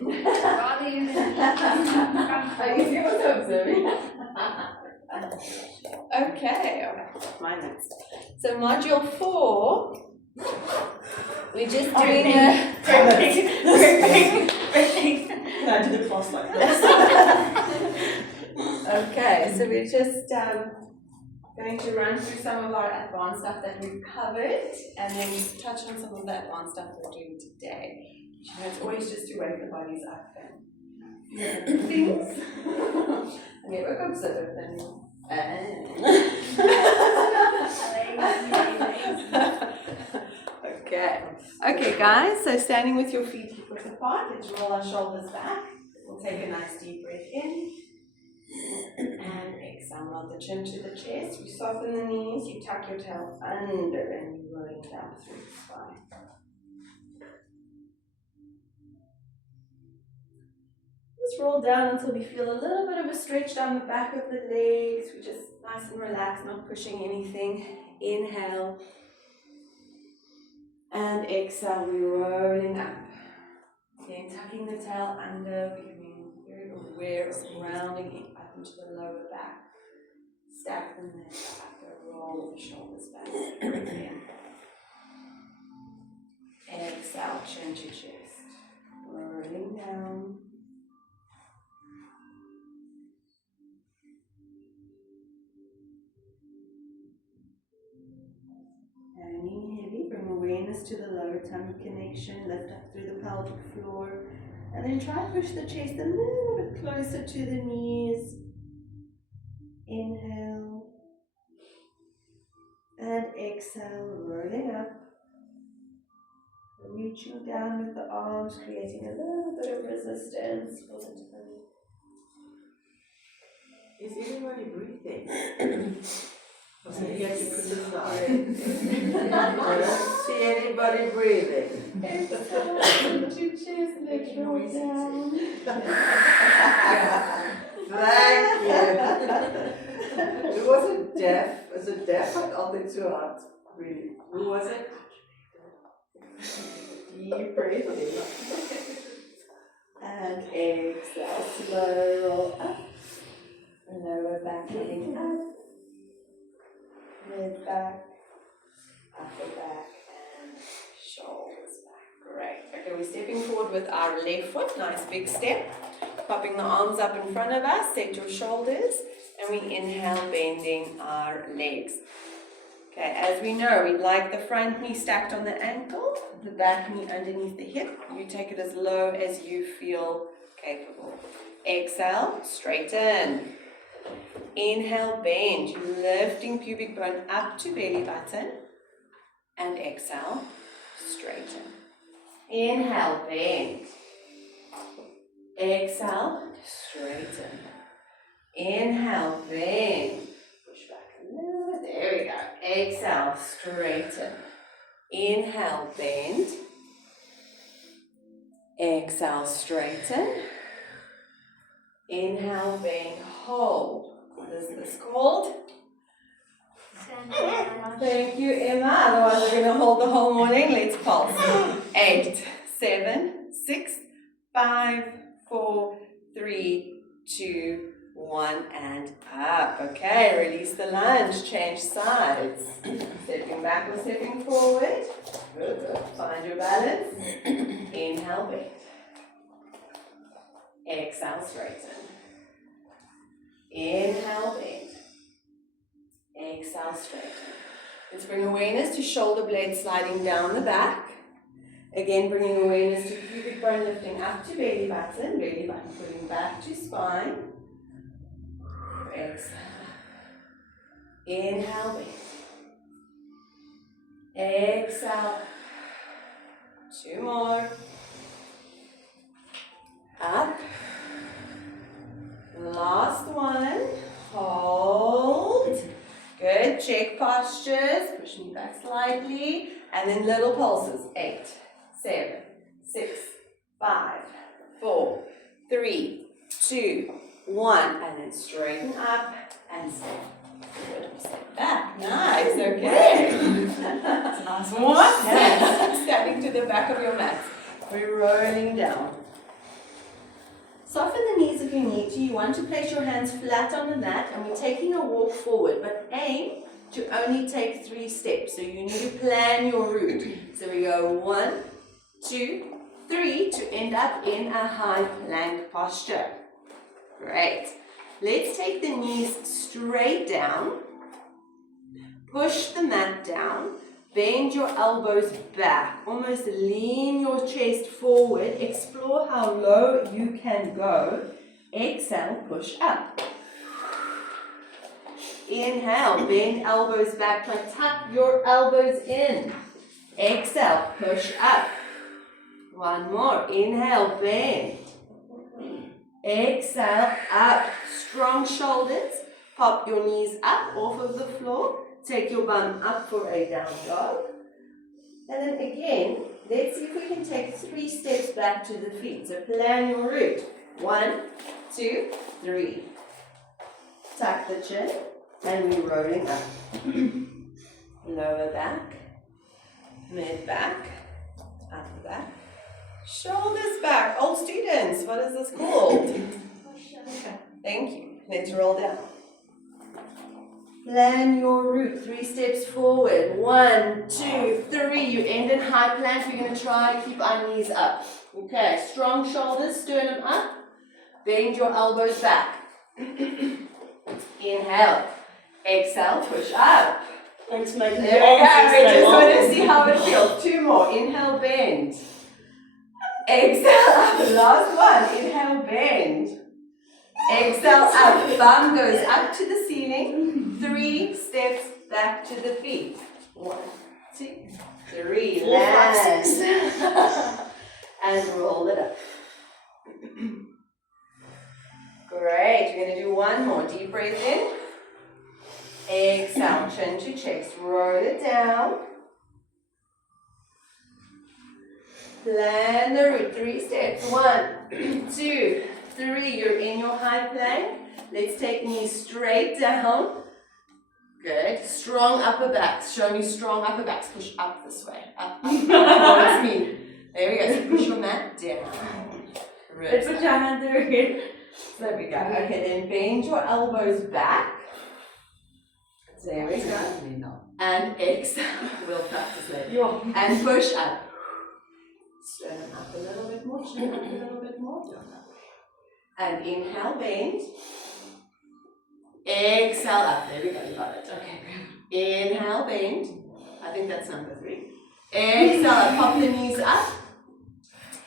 Rather you I guess you also observing. Okay, Mine next. so module 4, we're just doing a... Can I do the cross like this? Okay, so we're just going to run through some of our advanced stuff that we've covered and then touch on some of the advanced stuff we're doing today. You know, it's always just to wake the bodies up and things. I never considered them. Okay guys, so standing with your feet hip-width apart, let's roll our shoulders back. We'll take a nice deep breath in. And exhale, nod the chin to the chest. You soften the knees, you tuck your tail under and you roll it down through the spine. Just roll down until we feel a little bit of a stretch down the back of the legs. We're just nice and relaxed, not pushing anything. Inhale. And exhale, we're rolling up. Again, tucking the tail under, becoming very aware of rounding up into the lower back. Stack the neck back, roll the shoulders back. Again. Exhale, chin to chest. Rolling down. Hanging heavy, bring awareness to the lower tummy connection, lift up through the pelvic floor, and then try to push the chest a little bit closer to the knees. Inhale, and exhale, rolling up, reaching down with the arms, creating a little bit of resistance for the tummy. Is everybody breathing? So you have to criticize. I don't see anybody breathing. Exhale, to chest, legs roll down. Thank you. It wasn't deaf. Was it deaf? I don't think so hard. Really. Who was it? Deep breathing. And exhale, slow roll up. Lower back heading up. Mid back, upper back, and shoulders back. Great. Okay, we're stepping forward with our left foot. Nice big step. Popping the arms up in front of us. Set your shoulders. And we inhale, bending our legs. Okay, as we know, we like the front knee stacked on the ankle, the back knee underneath the hip. You take it as low as you feel capable. Exhale, straighten. Inhale, bend. You're lifting pubic bone up to belly button. And exhale, straighten. Inhale, bend. Exhale, straighten. Inhale, bend. Push back a little bit. There we go. Exhale, straighten. Inhale, bend. Exhale, straighten. Inhale, bend, hold. What is this called? Thank you, Emma. Otherwise, we're going to hold the whole morning. Let's pulse. 8, 7, 6, 5, 4, 3, 2, 1, and up. Okay, release the lunge. Change sides. Stepping back or stepping forward. Good. Find your balance. Inhale, bend. Exhale, straighten. Inhale, bend. Exhale, straighten. Let's bring awareness to shoulder blades sliding down the back. Again, bringing awareness to pubic bone lifting up to belly button pulling back to spine. Exhale. Inhale, bend. Exhale. 2 more. Up. Last one. Hold. Good. Check postures. Push me back slightly. And then little pulses. 8, 7, 6, 5, 4, 3, 2, 1. And then straighten up and step. Good. Step back. Nice. Okay. That's a nice one. Yes. Standing to the back of your mat. We're rolling down. Soften the knees if you need to. You want to place your hands flat on the mat, and we're taking a walk forward, but aim to only take 3 steps. So you need to plan your route. So we go 1, 2, 3 to end up in a high plank posture. Great. Let's take the knees straight down. Push the mat down. Bend your elbows back. Almost lean your chest forward. Explore how low you can go. Exhale, push up. Inhale, bend elbows back. Try tuck your elbows in. Exhale, push up. One more. Inhale, bend. Exhale, up. Strong shoulders. Pop your knees up off of the floor. Take your bum up for a down dog. And then again, let's see if we can take 3 steps back to the feet. So plan your route. 1, 2, 3. Tuck the chin. And we're rolling up. Lower back. Mid back. Upper back. Shoulders back. Old students, what is this called? Thank you. Let's roll down. Plan your route. 3 steps forward. 1, 2, 3. You end in high plank. We're going to try to keep our knees up. Okay, strong shoulders, sternum up. Bend your elbows back. Inhale. Exhale, push up. Let's make There we go. We just want to see how it feels. 2 more. Inhale, bend. Exhale up. Last one. Inhale, bend. Exhale up. Bum goes up to the ceiling. 3 steps back to the feet. 1, 2, 3. Land. And roll it up. Great. We're going to do 1 more. Deep breath in. Exhale. Chin to chest. Roll it down. Plan the route. 3 steps. 1, 2, 3. You're in your high plank. Let's take knees straight down. Good. Strong upper backs. Show me strong upper backs. Push up this way. Up. Towards me. There we go. So push your mat down. Let's put your hand there again. There we go. Okay, then bend your elbows back. There we go. And exhale. We'll practice later. And push up. Sternum up a little bit more. Chin up a little bit more. And inhale, bend. Exhale up. There we go. You got it. Okay. Inhale, bend. I think that's number 3. Exhale up. Pop the knees up.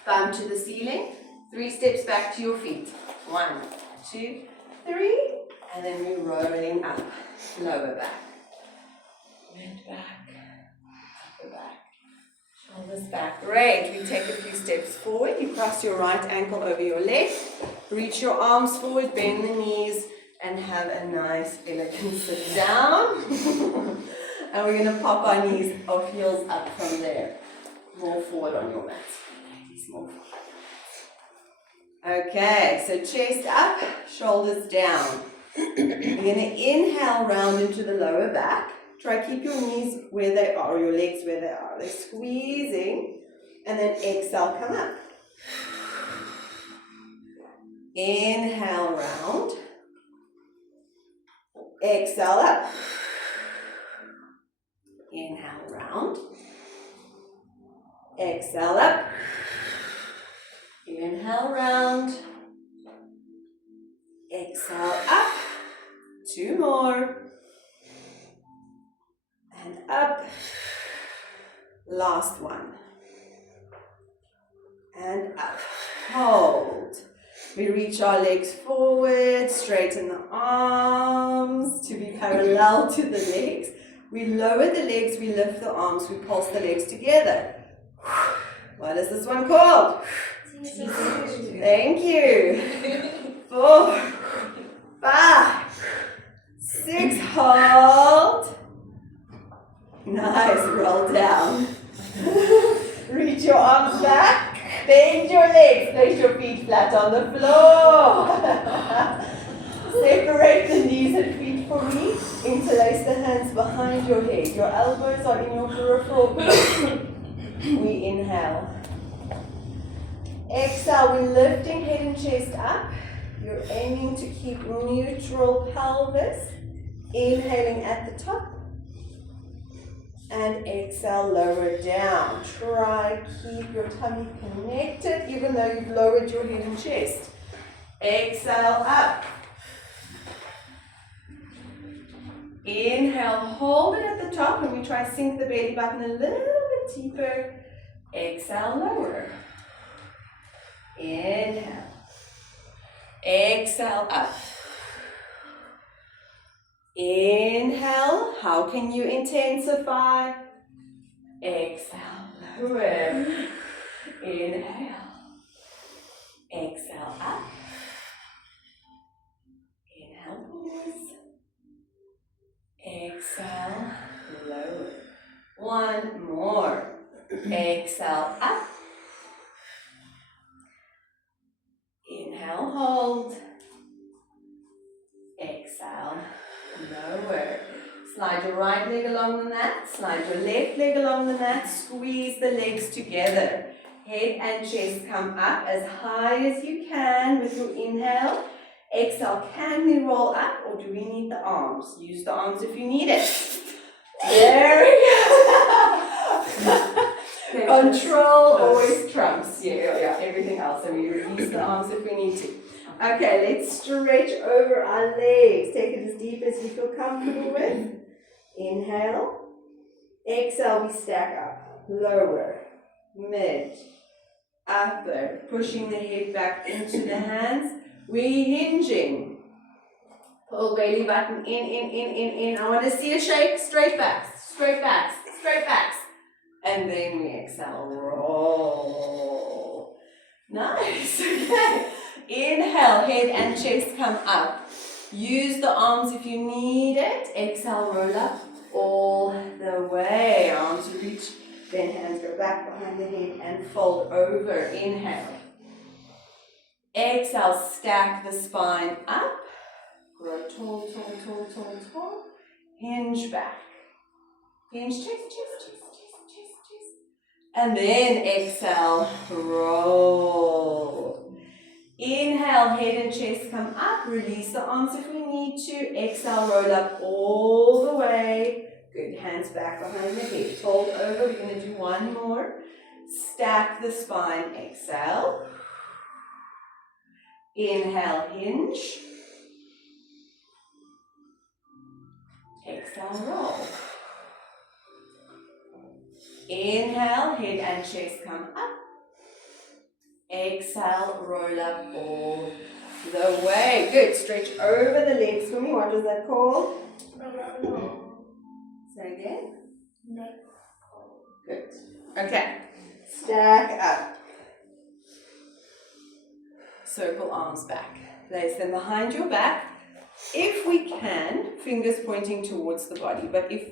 Bum to the ceiling. 3 steps back to your feet. 1, 2, 3. And then we're rolling up. Lower back. Mid back. Upper back. Shoulders back. Great. We take a few steps forward. You cross your right ankle over your left. Reach your arms forward. Bend the knees. And have a nice, elegant sit down. And we're going to pop our knees off heels up from there. More forward on your mat. Ladies, more forward. Okay, so chest up, shoulders down. You're going to inhale round into the lower back. Try keep your knees where they are, or your legs where they are. They're squeezing. And then exhale, come up. Inhale round. Exhale up. Inhale round. Exhale up. Inhale round. Exhale up. 2 more. And up. Last one. And up. Hold. We reach our legs forward, straighten the arms to be parallel to the legs. We lower the legs, we lift the arms, we pulse the legs together. What is this one called? Thank you. 4, 5, 6, hold. Nice, roll down. Reach your arms back. Bend your legs, place your feet flat on the floor. Separate the knees and feet for me. Interlace the hands behind your head. Your elbows are in your peripheral. We inhale. Exhale, we're lifting head and chest up. You're aiming to keep neutral pelvis. Inhaling at the top. And exhale, lower down. Try keep your tummy connected even though you've lowered your head and chest. Exhale, up. Inhale, hold it at the top and we try to sink the belly button a little bit deeper. Exhale, lower. Inhale. Exhale, up. Inhale, how can you intensify? Exhale, lower. Inhale. Exhale, up. Inhale, pause. Exhale, lower. One more. Exhale, up. Inhale, hold. Exhale, lower. Slide your right leg along the mat. Slide your left leg along the mat. Squeeze the legs together. Head and chest come up as high as you can with your inhale. Exhale, can we roll up or do we need the arms? Use the arms if you need it. There we go. Control always trumps everything else, and we release the arms if we need to. Okay, let's stretch over our legs. Take it as deep as you feel comfortable with. Inhale. Exhale, we stack up. Lower, mid, upper. Pushing the head back into the hands. We're hinging. Pull belly button in. I want to see a shake. Straight backs, straight backs, straight backs. And then we exhale, roll. Nice, okay. Inhale, head and chest come up. Use the arms if you need it. Exhale, roll up all the way. Arms reach, then hands go back behind the head and fold over. Inhale. Exhale, stack the spine up. Grow tall. Hinge back. Hinge, chest. And then exhale, roll. Inhale, head and chest come up. Release the arms if we need to. Exhale, roll up all the way. Good, hands back behind the head. Fold over, we're going to do one more. Stack the spine, exhale. Inhale, hinge. Exhale, roll. Inhale, head and chest come up. Exhale, roll up all the way. Good. Stretch over the legs for me. What was that called? Say again. Neck. Good. Okay. Stack up. Circle arms back. Place them behind your back. If we can, fingers pointing towards the body. But if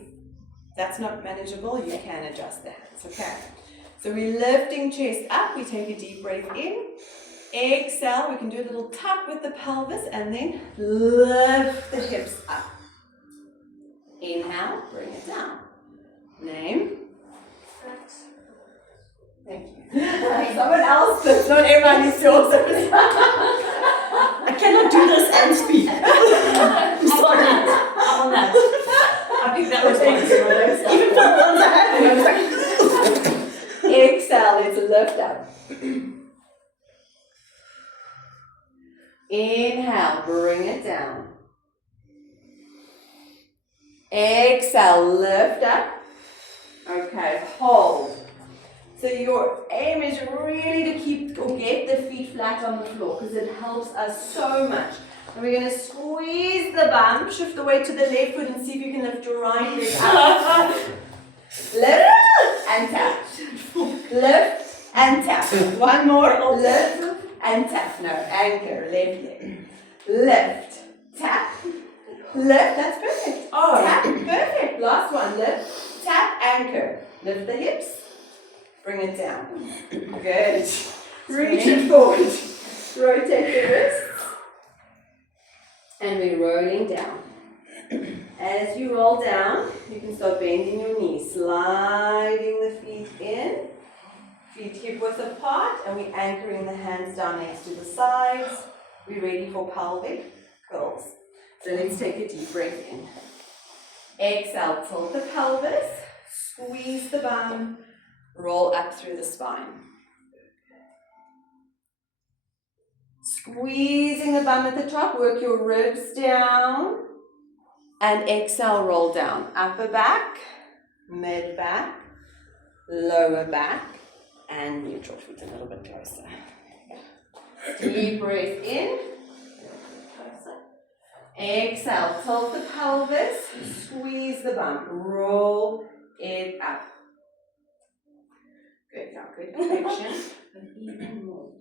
that's not manageable, you can adjust the hands, okay? So we're lifting chest up, we take a deep breath in. Exhale, we can do a little tuck with the pelvis and then lift the hips up. Inhale, bring it down. Name? Thank you. Someone else, but not everyone needs to also. I cannot do this and speak. I'm on that. I think that was fine. Even for the ones I had. Exhale, let's lift up. Inhale, bring it down. Exhale, lift up. Okay, hold. So your aim is really to keep or get the feet flat on the floor because it helps us so much. And we're going to squeeze the bum, shift the weight to the left foot and see if you can lift your right leg up. Lift and tap. Lift and tap. One more. Lift and tap. No, anchor, left leg. Lift, tap, lift. That's perfect. Oh. Tap, perfect. Last one. Lift, tap, anchor. Lift the hips. Bring it down. Good. Reach it forward. Rotate the wrists. And we're rolling down. As you roll down, you can start bending your knees, sliding the feet in. feet hip width apart, and we're anchoring the hands down next to the sides. We're ready for pelvic curls. So let's take a deep breath in. Exhale, tilt the pelvis, squeeze the bum, roll up through the spine. Squeezing the bum at the top, work your ribs down, and exhale, roll down. Upper back, mid back, lower back, and neutral feet a little bit closer. Deep breath in. Exhale, tilt the pelvis, squeeze the bum, roll it up. Good, now good flexion, but even more.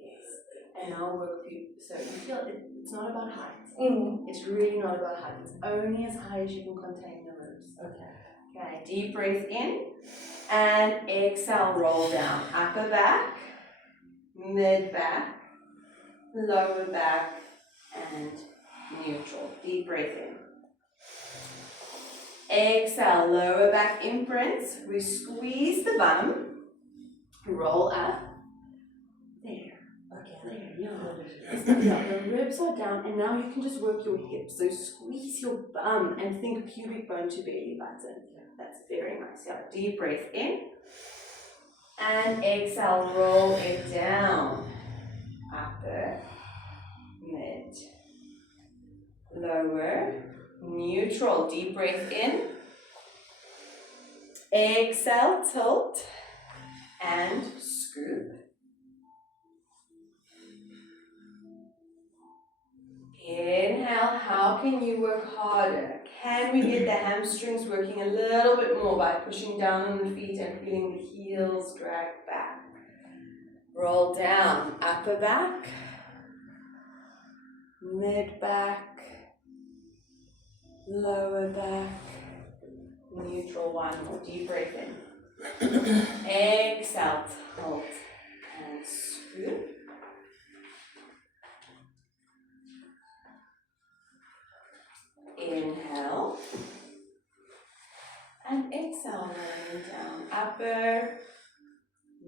Yes. And I'll work with you. So you feel it's not about height. It's really not about height. It's only as high as you can contain the ribs. Okay, deep breath in. And exhale, roll down. Upper back, mid back, lower back, and neutral. Deep breath in. Exhale, lower back imprints. We squeeze the bum. Roll up. There. Okay, there. Yeah. The ribs are down, and now you can just work your hips. So squeeze your bum and think pubic bone to belly button. That's very nice. Yeah. Deep breath in. And exhale, roll it down. Upper, mid, lower, neutral. Deep breath in. Exhale, tilt, and scoop. Inhale, how can you work harder? Can we get the hamstrings working a little bit more by pushing down on the feet and feeling the heels drag back? Roll down, upper back, mid back, lower back, neutral. One more, deep breath in. Exhale, tilt, and scoop. Inhale, and exhale, rolling down. Upper,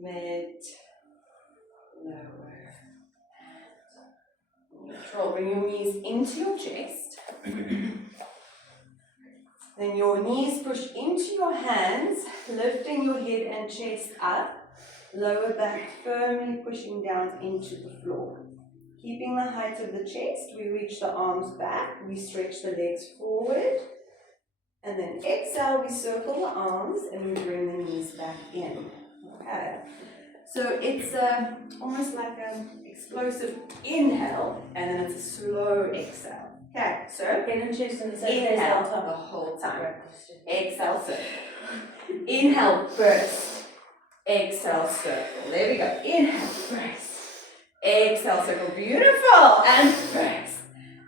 mid, lower, and neutral. Bring your knees into your chest. Then your knees push into your hands, lifting your head and chest up. Lower back firmly pushing down into the floor. Keeping the height of the chest, we reach the arms back, we stretch the legs forward, and then exhale, we circle the arms and we bring the knees back in. Okay, so it's almost like an explosive inhale, and then it's a slow exhale. Okay, so inhale the whole time. Exhale, circle. Inhale, burst. Exhale, circle. There we go. Inhale, burst. Exhale, circle. Beautiful. And burst.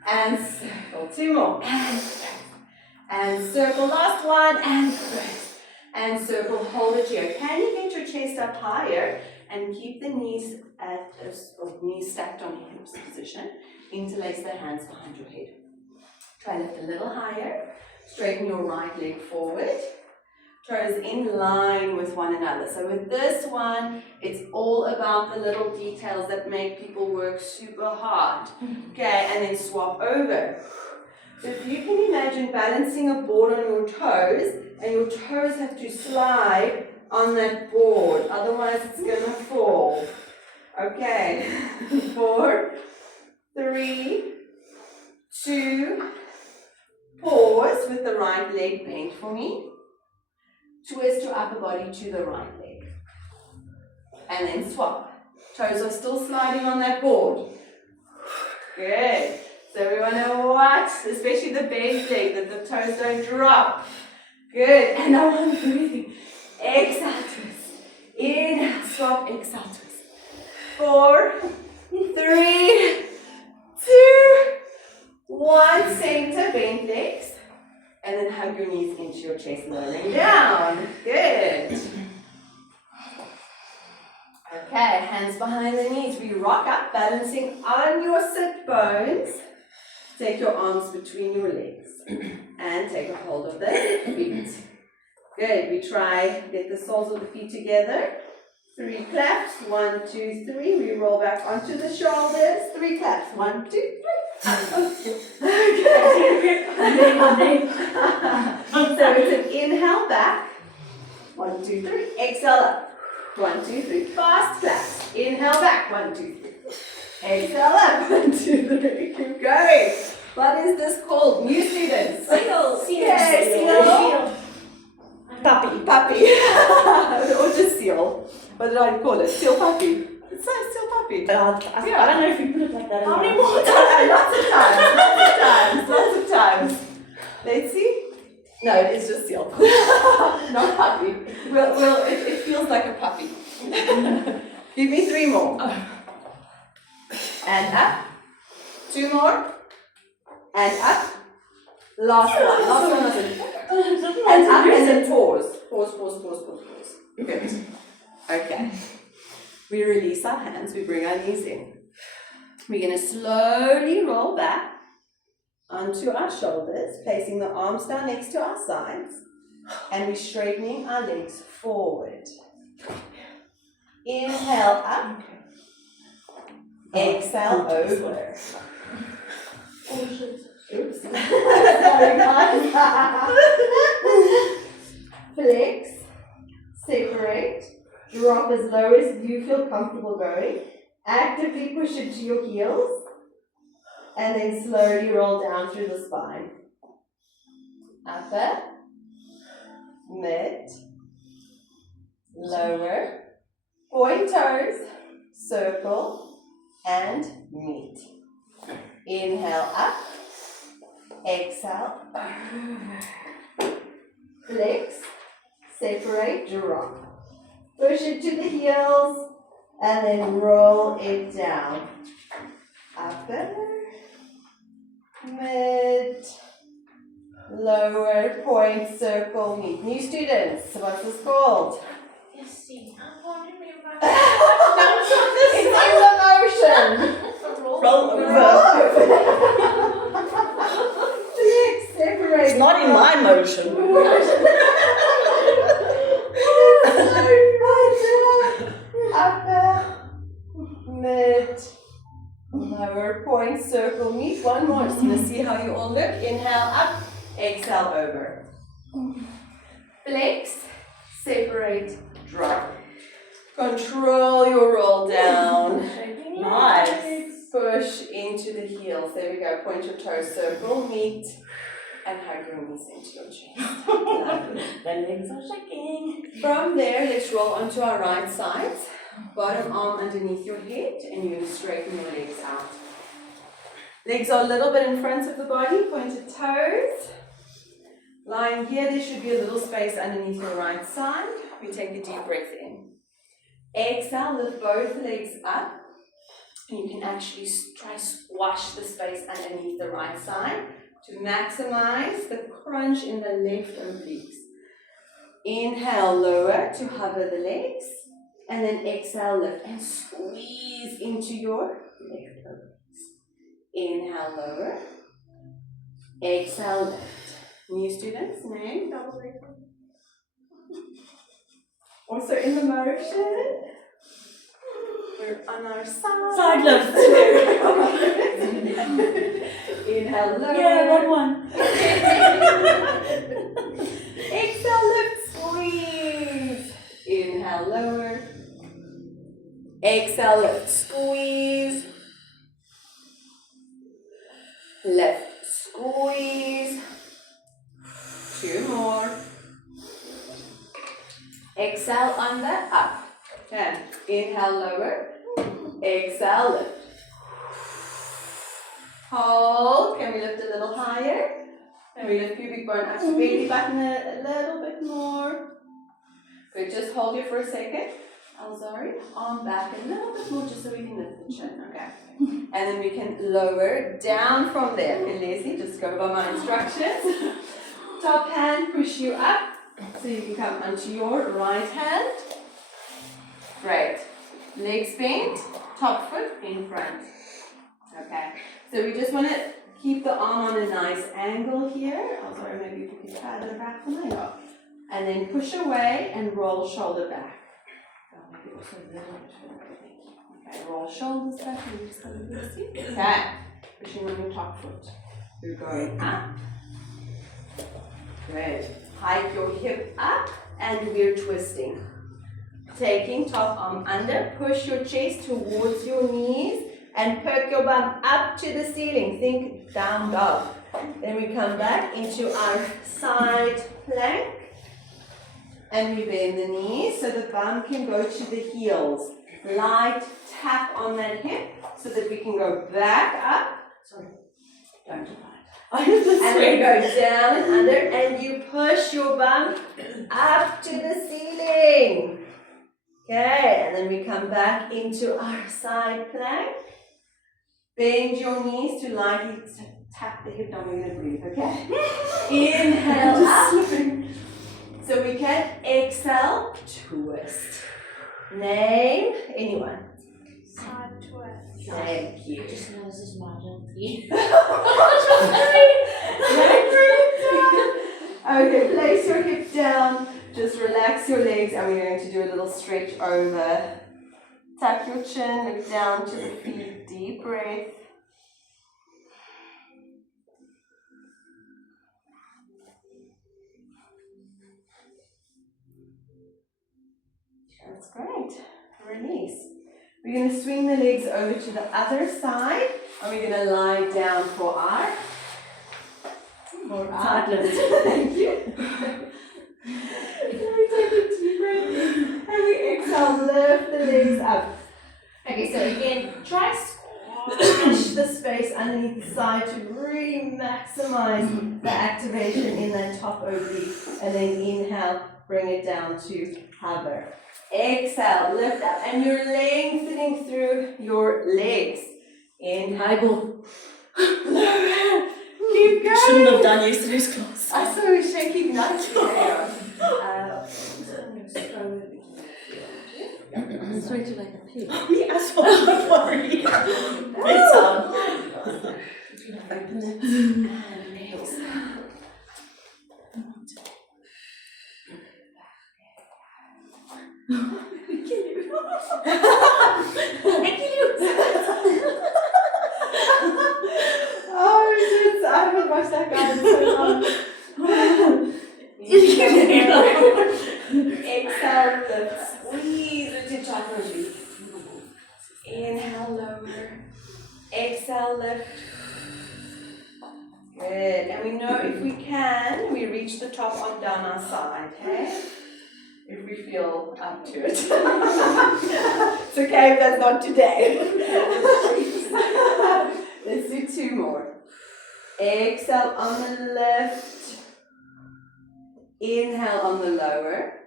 And circle. Two more. And burst. And circle. Last one. And burst. And circle. Hold it here. Can you get your chest up higher and keep the knees at knees stacked on your hips position? Interlace the hands behind your head. Try lift a little higher. Straighten your right leg forward. Toes in line with one another. So with this one, it's all about the little details that make people work super hard. Okay, and then swap over. So if you can imagine balancing a board on your toes, and your toes have to slide on that board, otherwise it's gonna fall. Okay, 4, 3, 2, pause with the right leg bent for me. Twist your upper body to the right leg. And then swap. Toes are still sliding on that board. Good. So we want to watch, especially the bent leg, that the toes don't drop. Good. And I want breathing. Exhale, twist. Inhale, swap, exhale, twist. 4, 3, 2, 1. Center, bent legs. And then hug your knees into your chest, lowering down. Good. Okay, hands behind the knees. We rock up, balancing on your sit bones. Take your arms between your legs. And take a hold of the feet. Good. We try, get the soles of the feet together. 3 claps, 1, 2, 3. We roll back onto the shoulders. 3 claps, 1, 2, 3. So it's an inhale back. 1, 2, 3. Exhale up. 1, 2, 3. Fast claps. Inhale back. 1, 2, 3. Exhale up. 1, 2, 3. Keep going. What is this called? New students. Seal. Yeah, seal. Puppy. Puppy. Or just seal. What did I call it? Seal puppy. It's a seal puppy. I don't know if you put it like that. How many more times? Lots of times. Let's see. No, it is just seal. Not puppy. Well, it feels like a puppy. Give me 3 more. And up. 2 more. And up. Last one. And up and then pause. Pause. Good. Okay. We release our hands, we bring our knees in. We're going to slowly roll back onto our shoulders, placing the arms down next to our sides, and we're straightening our legs forward. Inhale up. Exhale over. Oops. Sorry guys. Flex, separate, drop as low as you feel comfortable going. Actively push into your heels and then slowly roll down through the spine. Upper, mid, lower, point toes, circle and meet. Inhale up, exhale, flex, separate, drop. Push into the heels and then roll it down. Upper, mid, lower, point, circle, meet. New students, what's this called? Yes, see. I want to remember. It's in the motion. Roll over. Flex, separate. It's not in my motion. Upper, mid, lower, point, circle, meet. One more. Just going to see how you all look. Inhale up, exhale over. Flex, separate, drop. Control your roll down. Nice. Push into the heels. There we go. Point your toes, circle, meet, and hug your knees into your chest. Lovely. The legs are shaking. From there, let's roll onto our right sides. Bottom arm underneath your head, and you're going to straighten your legs out. Legs are a little bit in front of the body, pointed toes. Lying here, there should be a little space underneath your right side. We take a deep breath in. Exhale, lift both legs up. And you can actually try squash the space underneath the right side to maximize the crunch in the left obliques. Inhale, lower to hover the legs. And then exhale, lift and squeeze into your left obliques. Inhale, lower. Exhale, lift. New students, name, double breath. Also in the motion. We're on our side. Side lift. Inhale, lower. Yeah, that one. Exhale, lift, squeeze. Inhale, lower. Exhale, lift, squeeze. Lift, squeeze. 2 more. Exhale, under, up. And inhale, lower. Exhale, lift. Hold. Can we lift a little higher? Can we lift pubic bone up to belly button a little bit more? Good. Just hold here for a second. Sorry. Arm back a little bit more just so we can lift the chin. Okay. And then we can lower down from there. Okay, Leslie, just go by my instructions. Top hand, push you up. So you can come onto your right hand. Great. Legs bent, top foot in front. Okay. So we just want to keep the arm on a nice angle here. Oh, sorry, maybe if you can further back from there. And then push away and roll shoulder back. Okay, roll shoulders back and you're just going to do this. Okay, pushing on your top foot. You're going up. Good. Hike your hip up and we're twisting. Taking top arm under, push your chest towards your knees and perk your bum up to the ceiling. Think down dog. Then we come back into our side plank and we bend the knees so the bum can go to the heels. Light tap on that hip so that we can go back up. Sorry, don't do that. And then go down and under and you push your bum up to the ceiling. Okay, and then we come back into our side plank. Bend your knees to lightly tap the hip down. We're going to breathe, okay? Inhale up. So we can exhale, twist. Name, anyone? Side twist. Thank you. Just knows this module. Okay, place your hip down. Just relax your legs and we're going to do a little stretch over. Tuck your chin, look down to the feet, deep breath. That's great. Release. We're going to swing the legs over to the other side and we're going to lie down for our side lift. Thank you. We take a deep breath and we exhale, lift the legs up. Okay, so again, try squash the space underneath the side to really maximize the activation in that top oblique. And then inhale, bring it down to hover. Exhale, lift up, and you're lengthening through your legs. Inhale. Keep going. Shouldn't have done yesterday's class. I saw you shaking nuts there. I'm sorry to like a pig. Yes, don't worry. It's Open it and exhale. Oh shit, I haven't watched that guy in so long. Exhale, lift, squeeze into top oblique. Inhale, lower. Exhale, lift. Good. And we know if we can, we reach the top on down our side, okay? If we feel up to it. It's okay if that's not today. Let's do two more. Exhale on the left. Inhale on the lower.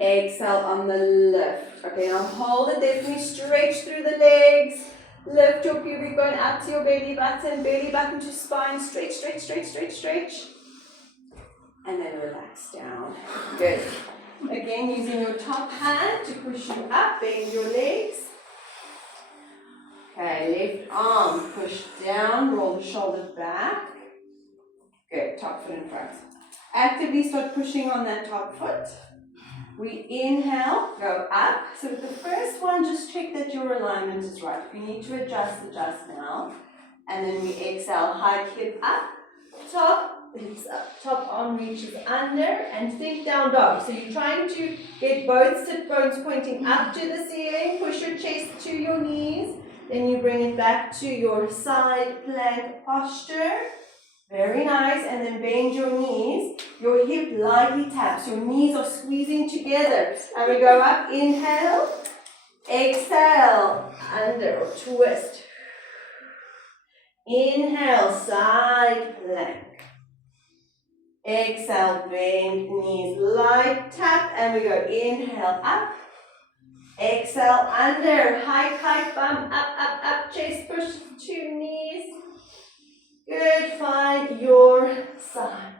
Exhale on the left. Okay, now hold it there. Can you stretch through the legs? Lift your pubic bone up to your belly button to spine. Stretch, stretch, stretch, stretch, stretch. And then relax down. Good. Again, using your top hand to push you up, bend your legs. Okay, left arm, push down, roll the shoulder back. Good, top foot in front. Actively start pushing on that top foot. We inhale, go up. So with the first one, just check that your alignment is right. If you need to adjust now. And then we exhale, hike hip up, top, hips up, top arm reaches under, and think down dog. So you're trying to get both sit bones pointing up to the ceiling, push your chest to your knees, then you bring it back to your side plank posture. Very nice, and then bend your knees. Your hip lightly taps. Your knees are squeezing together. And we go up, inhale, exhale, under or twist. Inhale, side plank. Exhale, bend knees, light tap, and we go inhale, up. Exhale, under, hike, bum, up, chest push, two knees. Good, find your side.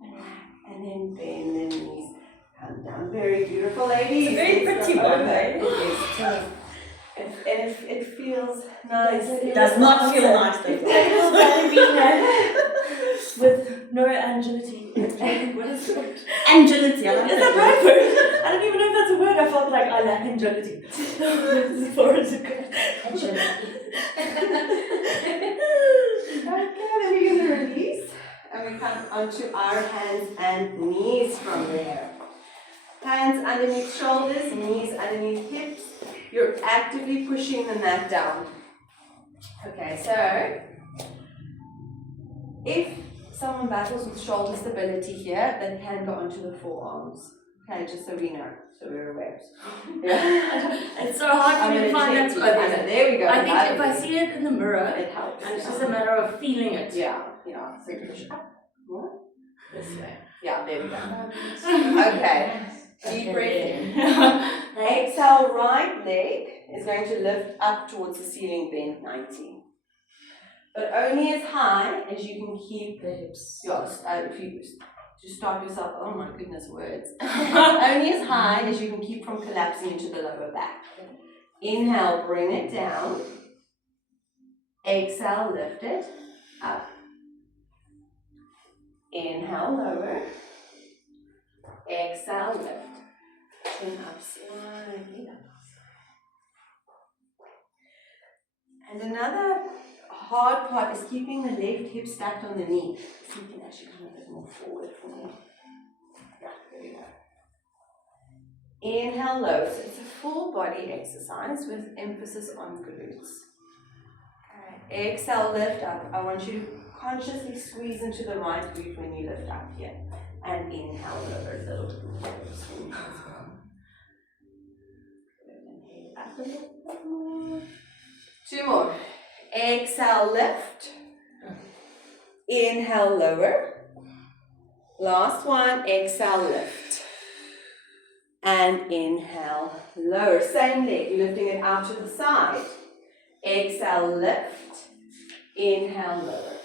And then bend the knees, come down. Very beautiful, ladies. It's a very pretty one, right? Yes. And it feels nice. It does not feel nice though. It feels ballerina with Neuroagility. What is it? Agility, I like Is that right word? I don't even know if that's a word. I felt like I lack agility. Okay, then we're going to release. And we come onto our hands and knees from there. Hands underneath shoulders, knees underneath hips. You're actively pushing the mat down. Okay, so if someone battles with shoulder stability here, then can go onto the forearms. Okay, just so we know, so we're aware. Yeah. It's so hard for me to find that spot. There we go. I think if I see it in the mirror, it helps. and it's just a matter of feeling it. Yeah. So push up. More. This way. Yeah, there we go. Okay. Deep breath in. Exhale, right leg is going to lift up towards the ceiling, bend 90. But only as high as you can keep the hips. Yes, if you to stop yourself, oh my goodness, words. Only as high as you can keep from collapsing into the lower back. Inhale, bring it down. Exhale, lift it up. Inhale, lower. Exhale, lift. Chin up slightly. And another hard part is keeping the left hip stacked on the knee. So you can actually come a bit more forward for me. Yeah, there we go. Inhale, low. So it's a full body exercise with emphasis on glutes. Okay. Exhale, lift up. I want you to consciously squeeze into the right glute when you lift up here. And inhale, lower a little bit. Up a little bit more. Two more. Exhale, lift. Inhale, lower. Last one. Exhale, lift. And inhale, lower. Same leg. You're lifting it out to the side. Exhale, lift. Inhale, lower.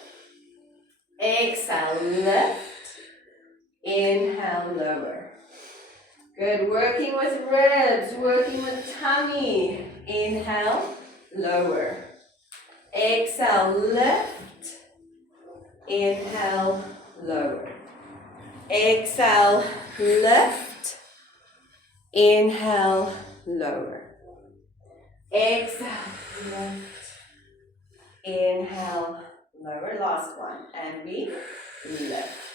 Exhale, lift. Inhale, lower. Good. Working with ribs, working with tummy. Inhale, lower. Exhale, lift. Inhale, lower. Exhale, lift. Inhale, lower. Exhale, lift. Inhale, lower. Last one. And we lift.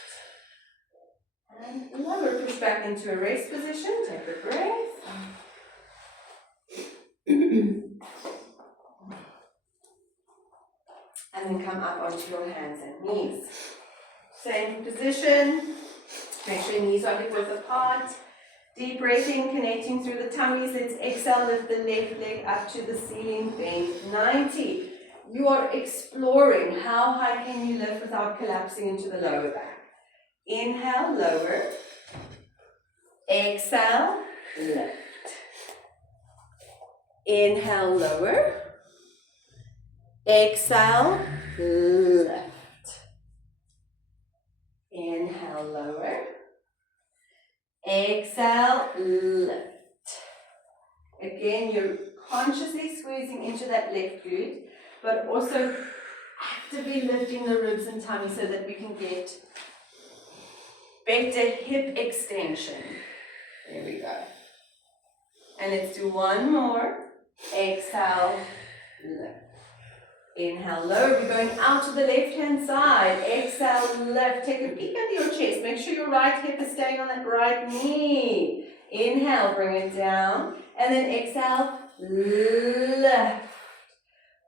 And lower. Push back into a rest position. Take a breath. And then come up onto your hands and knees. Same position. Make sure your knees are hip width apart. Deep breathing, connecting through the tummy. Let's exhale, lift the left leg up to the ceiling, bend 90. You are exploring how high can you lift without collapsing into the lower back. Inhale, lower. Exhale, lift. Inhale, lower. Exhale, lift. Inhale, lower. Exhale, lift. Again, you're consciously squeezing into that left glute, but also actively lifting the ribs and tummy so that we can get better hip extension. There we go. And let's do one more. Exhale, lift. Inhale, lower. We're going out to the left-hand side. Exhale, lift. Take a peek under your chest. Make sure your right hip is staying on that right knee. Inhale, bring it down. And then exhale, lift.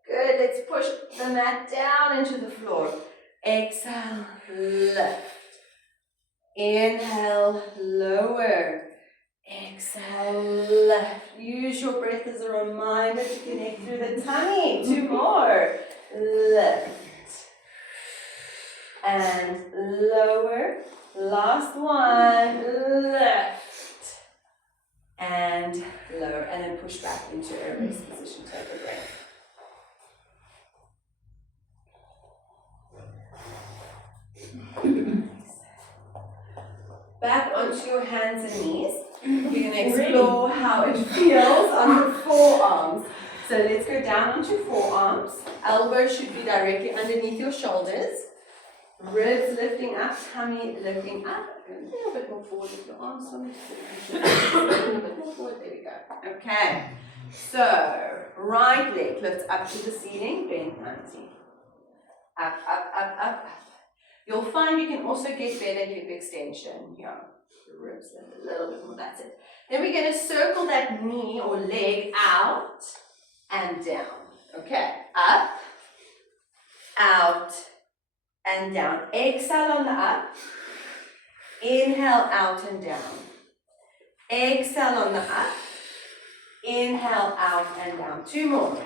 Good. Let's push the mat down into the floor. Exhale, lift. Inhale, lower. Exhale, lift. Use your breath as a reminder to connect through the tummy. Two more. Lift. And lower. Last one. Lift. And lower. And then push back into a rest position. Take a breath. Back onto your hands and knees. We're going to explore how it feels on the forearms. So let's go down onto forearms. Elbows should be directly underneath your shoulders. Ribs lifting up, tummy lifting up. A little bit more forward with your arms from a little bit more forward. There we go. Okay. So, right leg lifts up to the ceiling, bend 90. Up, up, up, up, up. You'll find you can also get better hip extension here. The ribs lift a little bit more, that's it. Then we're going to circle that knee or leg out and down. Okay, up, out, and down. Exhale on the up. Inhale out and down. Exhale on the up. Inhale out and down. 2 more.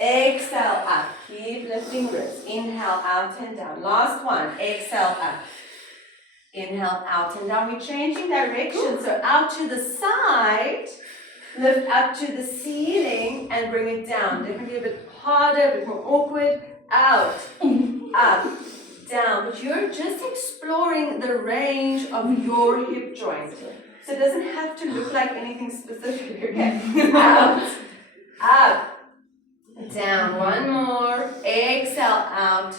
Exhale up. Keep lifting ribs. Inhale out and down. Last one. Exhale up. Inhale out and down. We're changing direction. So out to the side. Lift up to the ceiling and bring it down. Definitely a bit harder, a bit more awkward. Out. Up. Down. But you're just exploring the range of your hip joint. So it doesn't have to look like anything specific. Okay. Out. Up. Down. One more. Exhale out.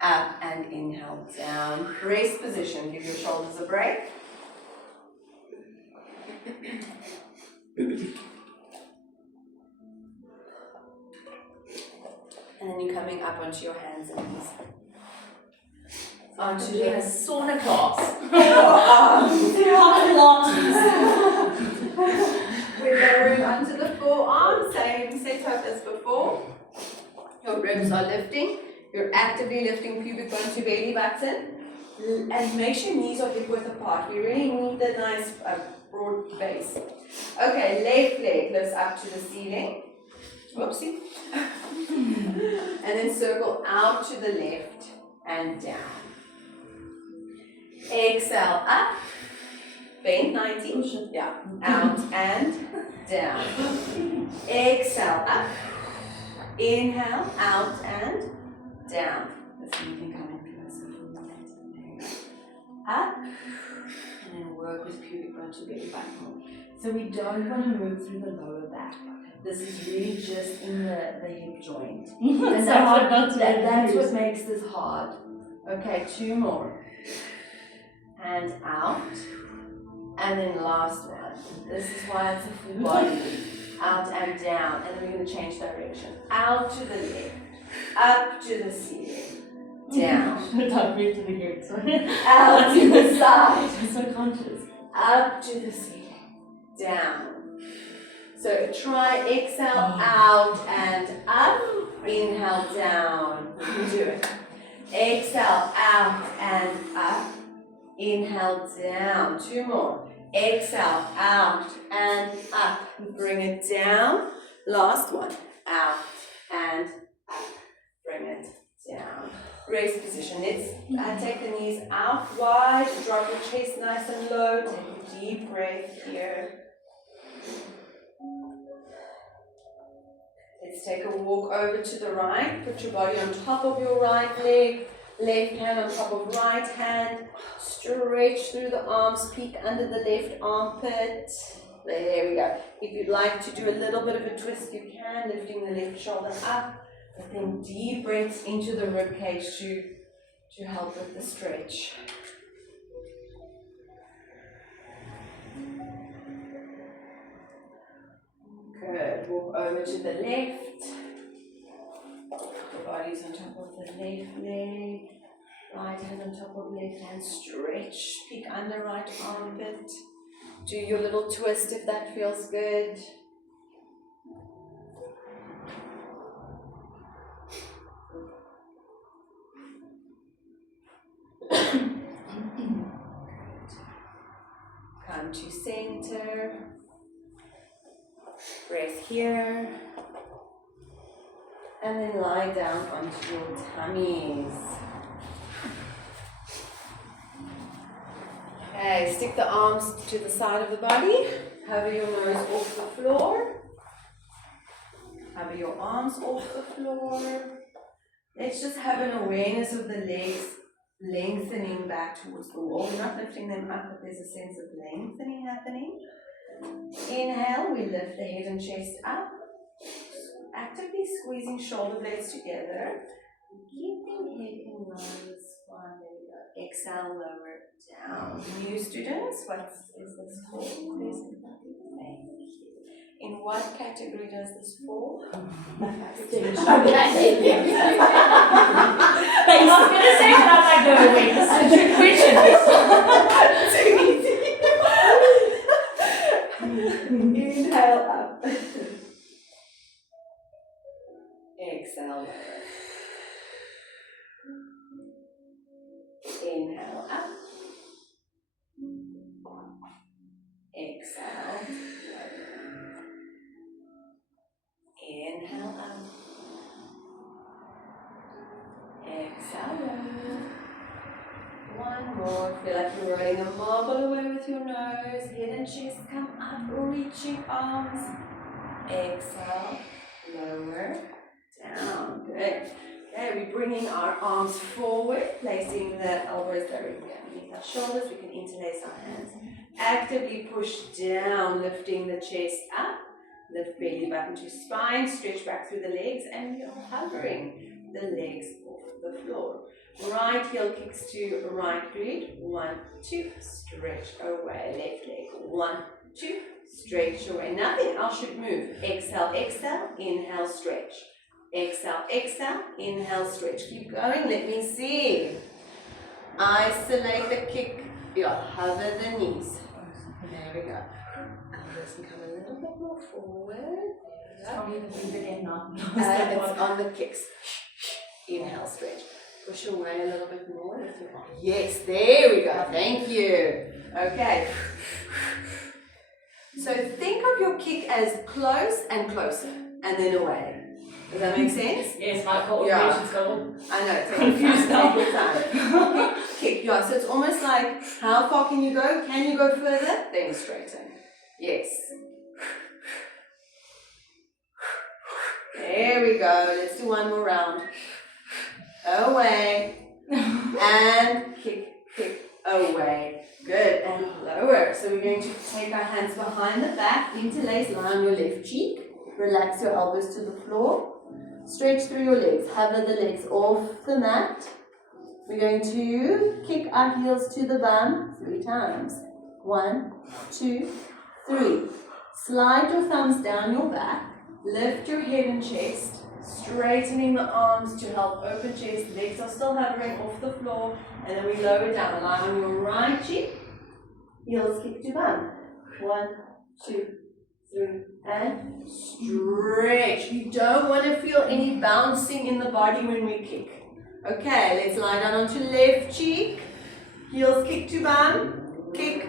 Up and inhale down. Rest position. Give your shoulders a break. And then you're coming up onto your hands and knees. Onto the sauna class. We're lowering onto the forearm, same setup as before. Your ribs are lifting. You're actively lifting pubic bone to belly button. And make sure knees are hip width apart. We really need the nice broad base. Okay, left leg lifts up to the ceiling. Whoopsie. And then circle out to the left and down. Exhale up. Bend 90. Yeah. Out and down. Exhale up. Inhale out and down. Let's see if you can come in closer for a minute. There you go. Up. And then work with pubic bone to belly button. So we don't want to move through the lower back. This is really just in the hip joint. And that's what makes this hard. Okay, 2 more. And out. And then last one. This is why it's a full body. Out and down. And then we're going to change direction. Out to the left. Up to the ceiling. Down. Don't move to the hips. Out to the side. I'm so conscious. Up to the ceiling. Down. So try exhale out and up. Inhale down. You can do it. Exhale out and up. Inhale down. 2 more. Exhale out and up. Bring it down. Last one. Out and up. Bring it down. Raise position. Let's take the knees out wide. Drop your chest nice and low. Take a deep breath here. Let's take a walk over to the right. Put your body on top of your right leg. Left hand on top of right hand. Stretch through the arms. Peek under the left armpit. There we go. If you'd like to do a little bit of a twist, you can. Lifting the left shoulder up. But then deep breaths into the rib cage to help with the stretch. Good. Walk over to the left. Your body's on top of the left leg. Right hand on top of left hand. Stretch. Peek under right armpit. Do your little twist if that feels good. Come to center. Breath here. And then lie down onto your tummies. Okay, stick the arms to the side of the body. Hover your nose off the floor. Hover your arms off the floor. Let's just have an awareness of the legs lengthening back towards the wall. We're not lifting them up, but there's a sense of lengthening happening. Inhale, we lift the head and chest up. Actively squeezing shoulder blades together. Keeping head in line with spine. There we go. Exhale, lower down. New students, what is this for? Please, thank you. In what category does this fall? Extension. But you were gonna say that, I'm like, no, wait, this is a trick question. Inhale up. Exhale lower. Inhale up. Exhale lower. Inhale up. Exhale lower. One more. Feel like you're rolling a marble away with your nose. Head and chest come up, reaching arms. Exhale, lower, down. Good. Okay, we're bringing our arms forward, placing the elbows directly underneath our shoulders. We can interlace our hands. Actively push down, lifting the chest up. Lift belly button to spine, stretch back through the legs, and you're hovering the legs off the floor. Right heel kicks to right glute. 1, 2, stretch away. Left leg. 1, 2, stretch away. Nothing else should move. Exhale, exhale, inhale, stretch. Exhale, exhale, inhale, stretch. Keep going, let me see. Isolate the kick. Yeah, hover the knees. There we go. Elbows can come a little bit more forward. Probably the breathe again now. It's on the kicks. Inhale, stretch. Push away a little bit more with your arm. Yes, there we go. Thank you. Okay. So think of your kick as close and closer, and then away. Does that make sense? Yes, my coordination's gone. I know. It's confused now. Kick. Yeah. So it's almost like, how far can you go? Can you go further? Then straighten. Yes. There we go. Let's do one more round. Away. And kick, kick, away. Good. And lower. So we're going to take our hands behind the back, interlace, lie on your left cheek. Relax your elbows to the floor. Stretch through your legs. Hover the legs off the mat. We're going to kick our heels to the bum 3 times. 1, 2, 3. Slide your thumbs down your back. Lift your head and chest. Straightening the arms to help open chest. Legs are still hovering off the floor. And then we lower down. Lie on your right cheek. Heels kick to bum. 1, 2, 3. And stretch. You don't want to feel any bouncing in the body when we kick. Okay, let's lie down onto left cheek. Heels kick to bum. Kick,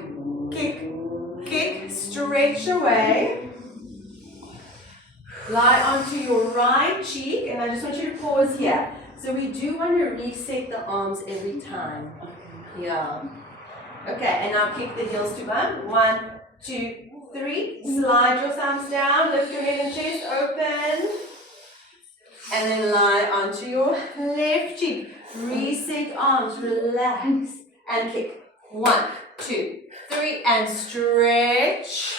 kick, kick. Stretch away. Lie onto your right cheek, and I just want you to pause here. So we do want to reset the arms every time. Yeah. Okay, and now kick the heels to bum. 1, 2, 3. Slide your thumbs down. Lift your head and chest open. And then lie onto your left cheek. Reset arms. Relax. And kick. 1, 2, 3. And stretch.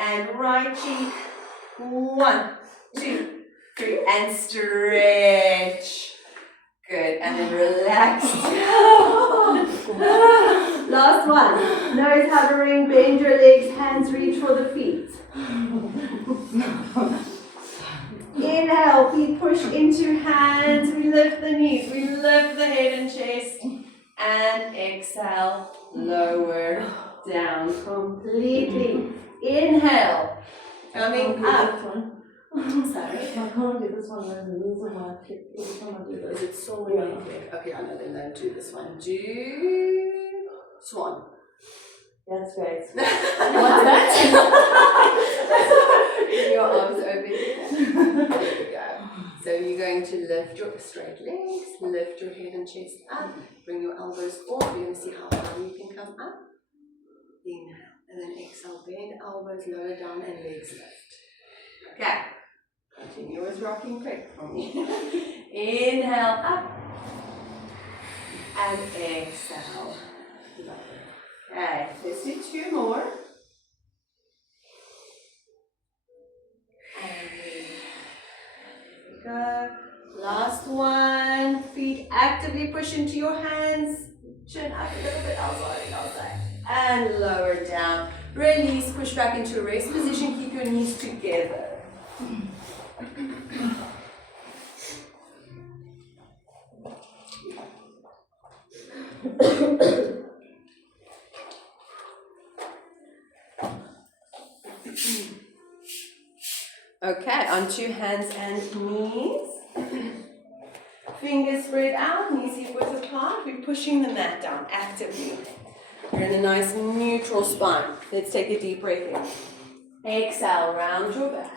And right cheek. 1, 2, 3, and stretch. Good, and then relax. Last one. Nose hovering, bend your legs, hands reach for the feet. Inhale, feet push into hands. We lift the knees, we lift the head and chest. And exhale, lower down completely. Inhale. Coming up. Sorry. I can't do this one. There's a reason why I picked every time I do this. Is it so weird? Okay, I know, then don't do this one. Do swan. That's great. What's that? Your arms open. There we go. So you're going to lift your straight legs, lift your head and chest up, bring your elbows off. You're going to see how far you can come up. Inhale. And then exhale, bend elbows, lower down, and legs lift. Okay. Continue with rocking quick for me. Inhale up. And exhale. Okay, let's do 2 more. And here we go. Last one. Feet actively push into your hands. Chin up a little bit outside. And lower down. Release, push back into a rest position. Keep your knees together. Okay, onto hands and knees. Fingers spread out, knees hip width apart. We're pushing the mat down actively. We're in a nice neutral spine. Let's take a deep breath in. Exhale, round your back.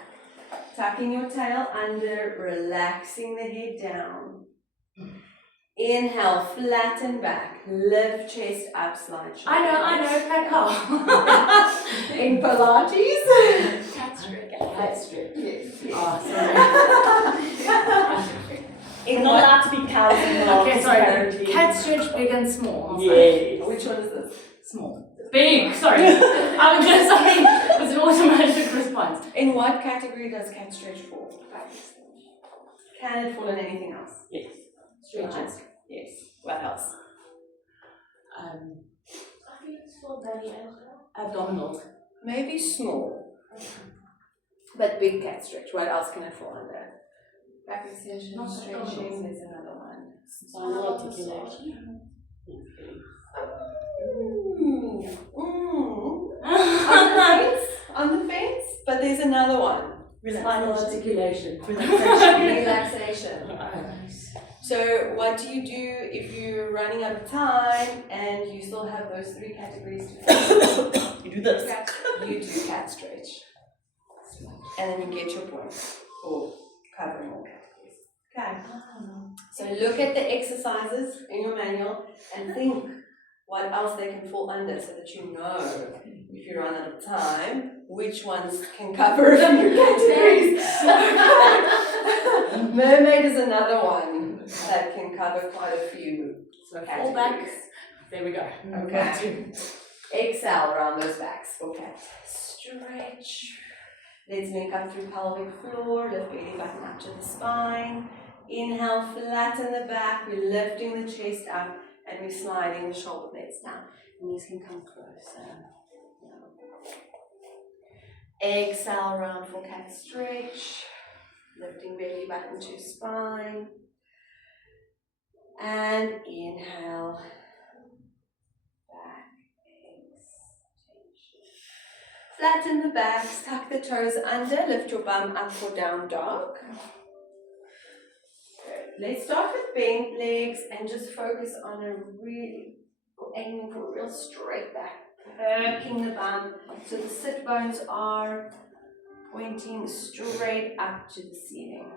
Tucking your tail under, relaxing the head down. Inhale, flatten back, lift chest up, slide shoulders. I know, crack on. In Pilates. Cat stretch. Yes. Oh, sorry. In Not what? allowed to be cows in Pilates, Okay, sorry. apparently. Cat stretch, big and small. Yes. Which one is this? Small. Big, sorry. I'm just sorry. It was an automatic response. In what category does cat stretch fall? Can it fall in anything else? Yes. Stretches. Yes. What else? I think it's for belly and abdominal. Maybe small. But big cat stretch. What else can it fall under? Back extension, Not stretching. abdominal. There's another one. Spinal articulation. On the fence, but there's another one. Spinal articulation. Relaxation. Nice. So what do you do if you're running out of time and you still have those three categories to follow? You do this. You do cat stretch. And then you get your point for covering all categories. Okay. So look at the exercises in your manual and think what else they can fall under so that you know if you run out of time which ones can cover your categories. Mermaid is another one that can cover quite a few So fall categories. back. There we go. Okay. Exhale around those backs. Okay. Stretch. Let's make up through pelvic floor. Lift belly button up to the spine. Inhale, flatten the back. We're lifting the chest up and we're sliding the shoulder blades down. Knees can come closer. Exhale, round for cat stretch. Lifting belly button to spine. And inhale. Back, extension. Flatten the backs, tuck the toes under, lift your bum up for down dog. Good. Let's start with bent legs and just focus on aiming for a real straight back. Perking the bum so the sit bones are pointing straight up to the ceiling.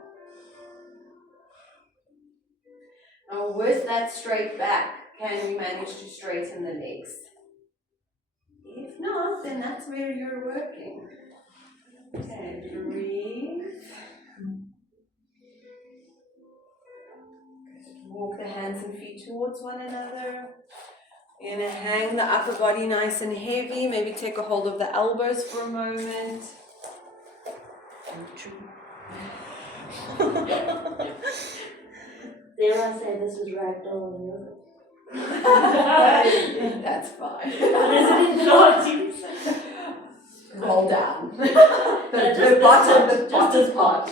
Now with that straight back, can we manage to straighten the legs? If not, then that's where you're working. Okay, breathe. Walk the hands and feet towards one another. You're going to hang the upper body nice and heavy. Maybe take a hold of the elbows for a moment. Dare I say this is ragdoll in yoga? That's fine. Pilates. Roll down. Just the bottom part.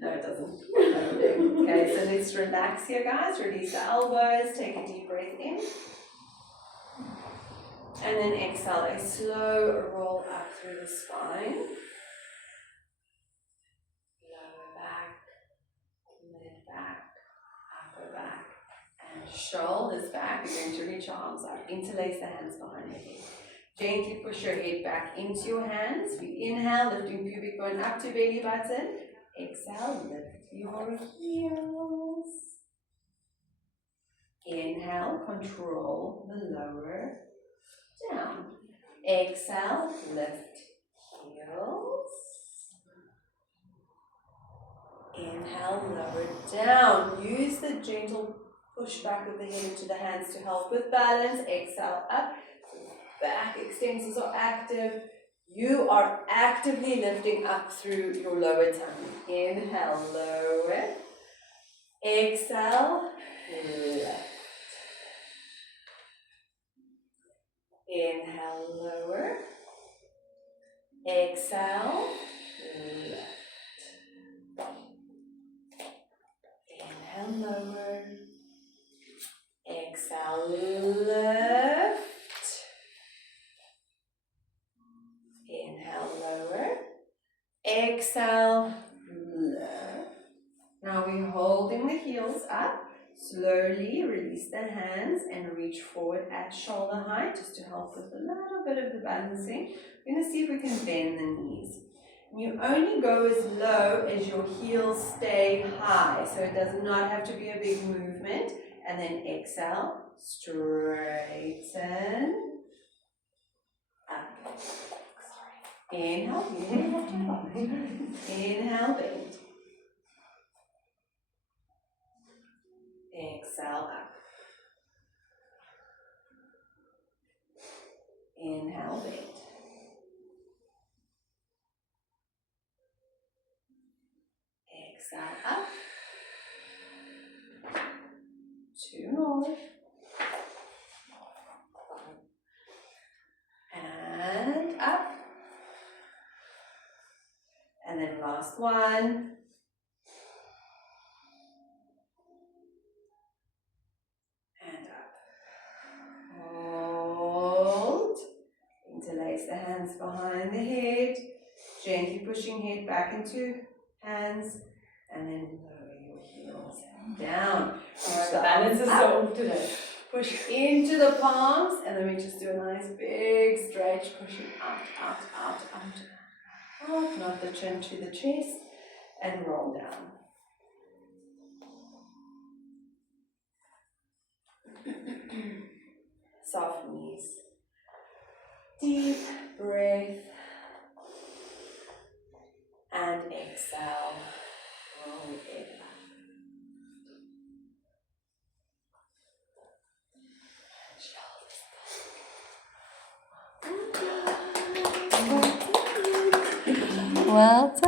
No, it doesn't. Okay, so let's relax here, guys. Release the elbows. Take a deep breath in. And then exhale, a slow roll up through the spine. Lower back, mid back, upper back, and shoulders back. You're going to reach your arms out. Interlace the hands behind the head. Gently push your head back into your hands. We inhale, lifting pubic bone up to belly button. Exhale, lift your heels. Inhale, control the lower down. Exhale, lift heels. Inhale, lower down. Use the gentle push back of the head into the hands to help with balance. Exhale, up. Back extensors are active. You are actively lifting up through your lower tummy. Inhale, lower. Exhale, lift. Inhale, lower. Exhale, lift. Inhale, lower. Exhale, lift. Inhale, lower. Exhale, lift. Now we're holding the heels up. Slowly release the hands and reach forward at shoulder height just to help with a little bit of the balancing. We're going to see if we can bend the knees. You only go as low as your heels stay high, so it does not have to be a big movement. And then exhale, straighten, up. Inhale, inhale, bend. Exhale, up. Inhale, bend. Exhale, up. 2 more. And up. And then last one. And up. Hold. Interlace the hands behind the head. Gently pushing head back into hands. And then lower your heels down. Push the balance is arms so up. off today. Push into the palms. And then we just do a nice big stretch. Pushing out, out, out, out. Out, not the chin to the chest. And roll down. Soft knees. Deep breath. And exhale. Roll it up. And shoulders back. Well done.